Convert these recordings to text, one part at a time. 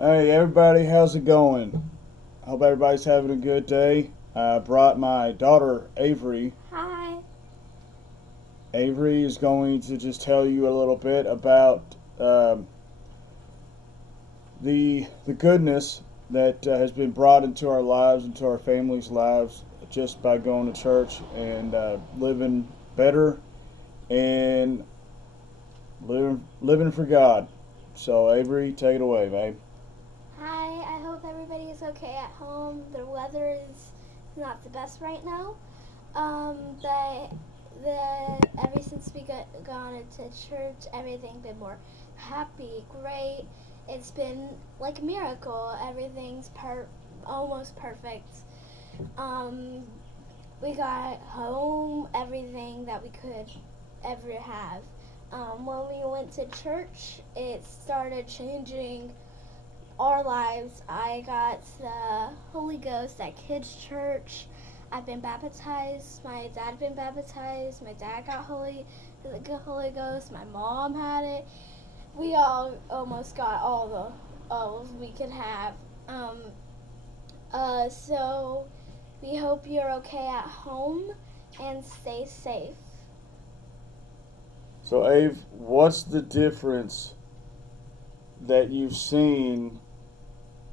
Hey everybody, how's it going? Hope everybody's having a good day. I brought my daughter Avery. Hi. Avery is going to just tell you a little bit about um, the goodness that has been brought into our lives, into our families' lives, just by going to church and living better and living for God. So Avery, take it away, babe. Hi, I hope everybody is okay at home. The weather is not the best right now. But ever since we got gone into church, everything been more happy, great. It's been like a miracle. Everything's almost perfect. Um, we got home everything that we could ever have. When we went to church, it started changing our lives. I got the Holy Ghost at kids' church. I've been baptized. My dad been baptized. My dad got the Holy Ghost. My mom had it. We all almost got all the we could have. Um, so we hope you're okay at home and stay safe. So Ave, what's the difference that you've seen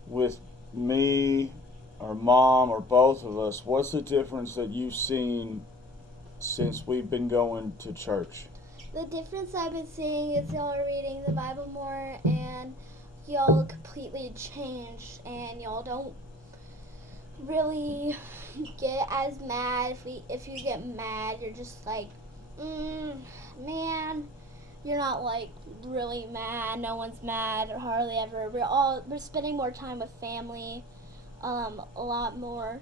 with me or mom or both of us? What's the difference that you've seen since we've been going to church? The difference I've been seeing is y'all are reading the Bible more and y'all completely changed and y'all don't really get as mad. If you get mad, you're just like, man. You're not like really mad. No one's mad or hardly ever. We're spending more time with family. A lot more.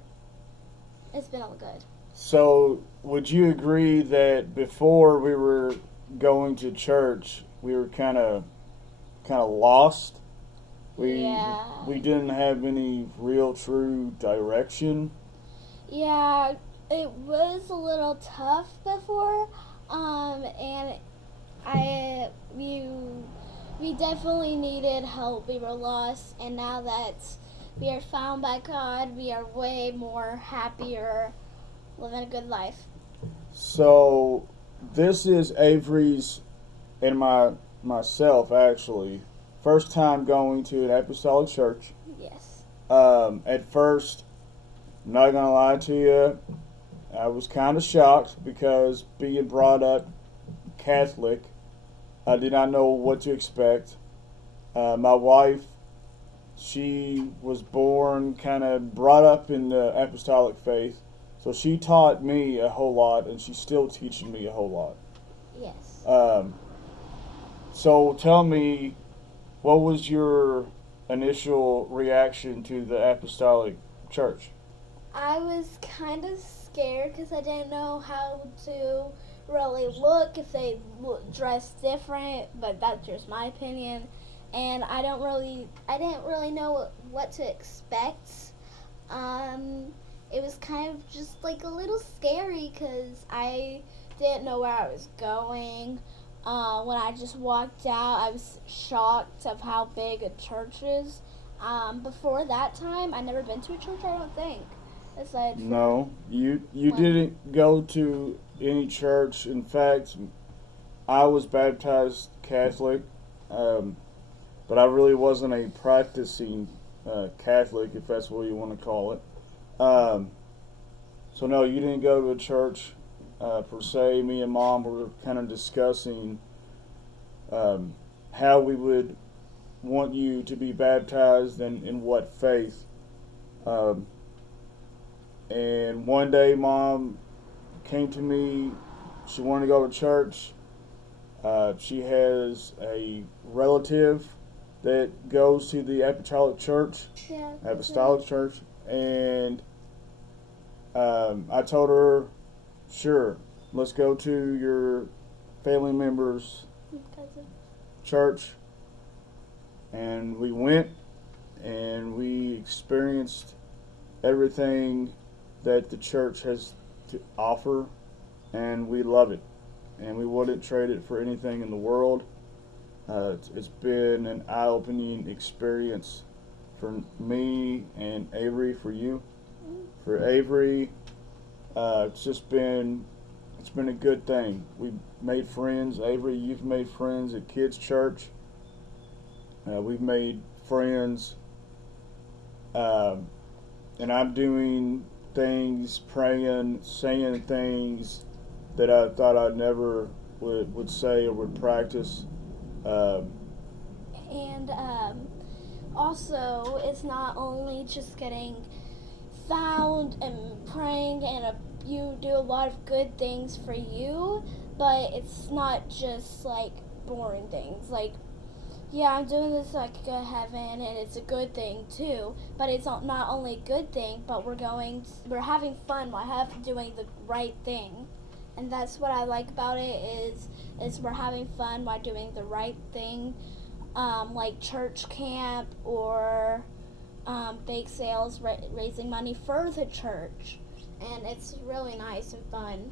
It's been all good. So, would you agree that before we were going to church, we were kind of lost? We Yeah. we didn't have any real true direction. Yeah, it was a little tough before, and I we definitely needed help. We were lost, and now that we are found by God, we are way more happier, living a good life. So, this is Avery's and myself actually first time going to an apostolic church. Yes. At first, I'm not gonna lie to you, I was kind of shocked because being brought up Catholic, I did not know what to expect. My wife, she was born kind of brought up in the apostolic faith, so she taught me a whole lot, and she's still teaching me a whole lot. Yes. Um, so tell me, what was your initial reaction to the apostolic church? I was kind of scared because I didn't know how to really look if they dress different, but that's just my opinion. And I didn't really know what to expect. Um, it was kind of just like a little scary because I didn't know where I was going. When I just walked out, I was shocked of how big a church is. Before that time, I'd never been to a church. I don't think, aside from No, you when. didn't go to any church. In fact, I was baptized Catholic, um, but I really wasn't a practicing Catholic, if that's what you want to call it. Um, so no, you didn't go to a church per se. Me and mom were kind of discussing um, how we would want you to be baptized and in what faith. Um, and one day, mom came to me. She wanted to go to church. She has a relative that goes to the Yeah, cousin. apostolic church, and I told her, sure, let's go to your family member's Cousin. church, and we went and we experienced everything that the church has to offer, and we love it, and we wouldn't trade it for anything in the world. It's been an eye-opening experience. for me and Avery for you. For Avery, it's been a good thing. We've made friends. Avery, you've made friends at kids' church. We've made friends, um, and I'm doing things, praying, saying things that I thought I never would say or would practice. Um, And also, it's not only just getting found and praying, and you do a lot of good things for you, but it's not just like boring things. Like, yeah, I'm doing this so I could go to heaven, and it's a good thing too. But it's not only a good thing, but we're having fun while doing the right thing, and that's what I like about it is we're having fun while doing the right thing, like church camp or bake sales, raising money for the church, and it's really nice and fun.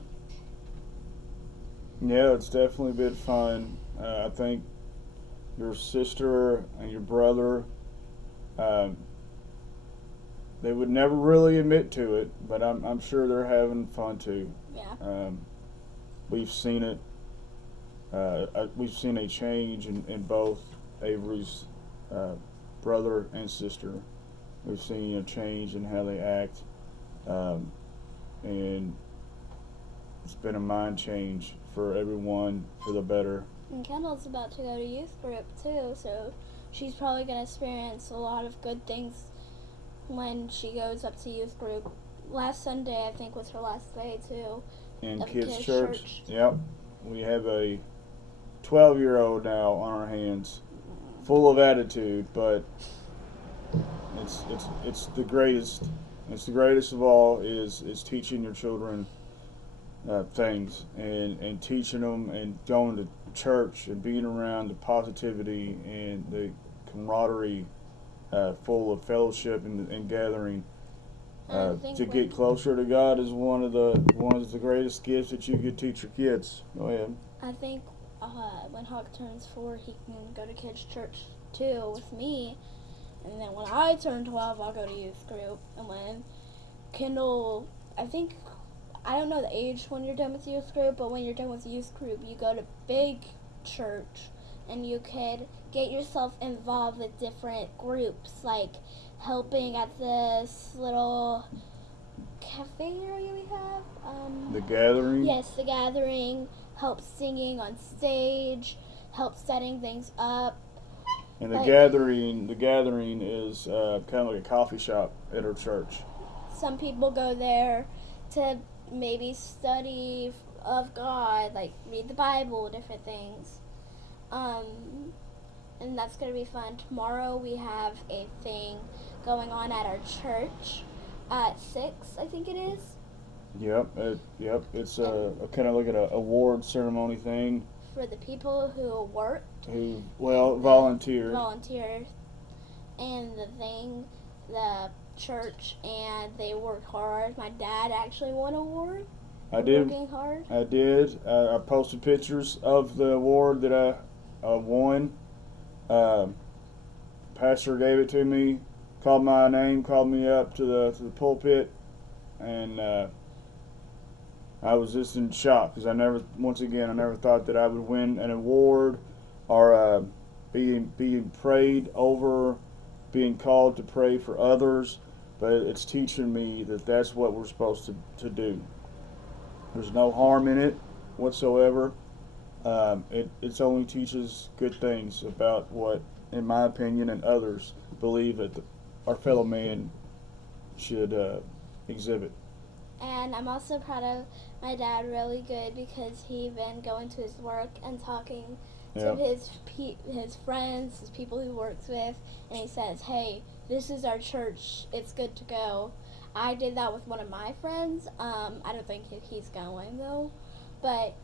yeah, it's definitely been fun. I think your sister and your brother, um, they would never really admit to it, but I'm sure they're having fun too. Yeah. We've seen it. We've seen a change in both Avery's uh, brother and sister. We've seen a change in how they act, um, and it's been a mind change for everyone for the better. And Kendall's about to go to youth group too, so she's probably going to experience a lot of good things when she goes up to youth group. Last Sunday, I think, was her last day too. In Of kids' kids' church, church. yep, we have a 12-year-old now on our hands, full of attitude, but it's the greatest. It's the greatest of all is teaching your children things and teaching them and going to church and being around the positivity and the camaraderie full of fellowship and gathering. To get closer to God is one of the greatest gifts that you could teach your kids. Go ahead. I think when Hawk turns 4, he can go to kids' church too with me. And then when I turn 12, I'll go to youth group. And when Kendall, I don't know the age when you're done with youth group, but when you're done with youth group, you go to big church and you could get yourself involved with different groups, like helping at this little cafe area we have. The gathering. Yes, the gathering, help singing on stage, help setting things up. And the gathering is kind of like a coffee shop at our church. Some people go there to maybe study of God, like read the Bible, different things. And that's going to be fun. Tomorrow we have a thing going on at our church at 6, I think it is. Yep. It's a kind of like an award ceremony thing. For the people who work. Who volunteered. And the church, and they work hard. My dad actually won an award. I did. Working hard. I did. I posted pictures of the award that I won. Pastor gave it to me, called my name, called me up to the pulpit, and I was just in shock because I never thought that I would win an award or being prayed over, being called to pray for others. But it's teaching me that that's what we're supposed to do. There's no harm in it whatsoever. It only teaches good things about what, in my opinion, and others believe that our fellow man should exhibit. And I'm also proud of my dad really good because he been going to his work and talking to his friends, his people he works with, and he says, "Hey, this is our church. It's good to go." I did that with one of my friends. I don't think he's going though, but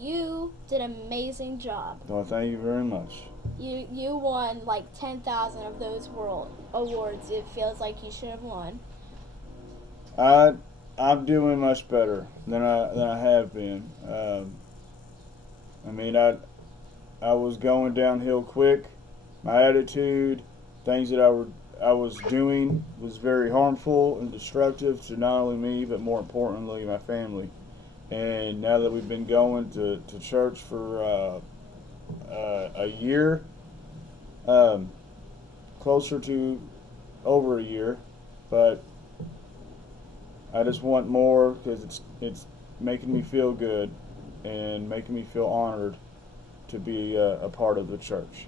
you did an amazing job. Well, thank you very much. You won like 10,000 of those world awards. It feels like you should have won. I'm doing much better than I have been. I was going downhill quick. My attitude, things that I was doing was very harmful and destructive to not only me, but more importantly, my family. And now that we've been going to church for a year, um, closer to over a year, but I just want more because it's making me feel good and making me feel honored to be a part of the church.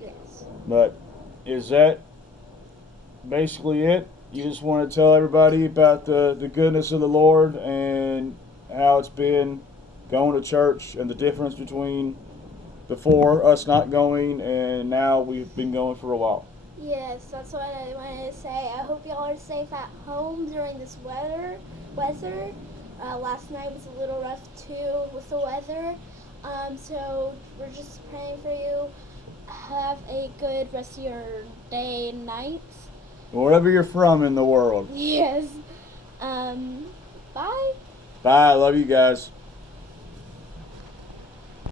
Yes. But is that basically it? You just want to tell everybody about the goodness of the Lord and how it's been going to church and the difference between before us not going and now we've been going for a while. Yes, that's what I wanted to say. I hope y'all are safe at home during this weather. Last night was a little rough too with the weather. So we're just praying for you. Have a good rest of your day and night. Wherever you're from in the world. Yes. Bye. Bye. I love you guys.